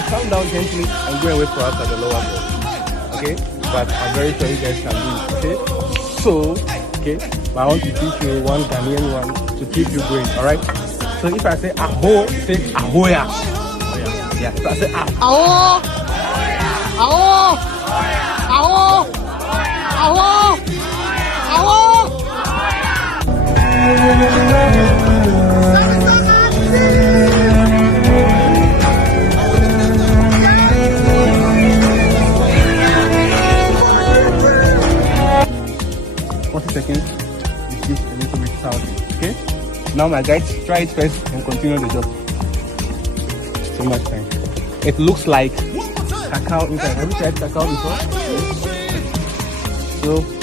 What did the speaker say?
can come down gently and go and wait for us at the lower board. Okay? But I'm very sure you guys can do it. Okay? So, okay, but I want to teach you one Ghanaian one to keep you going. Alright? So if I say aho, say ahoya. Yeah. So I say aho. Aho. Aho. Aho. Aho. Seconds, you keep a little bit salty. Okay? Now my guys, try it first and continue the job. So much time. It looks like cacao inside. Have you tried cacao before? So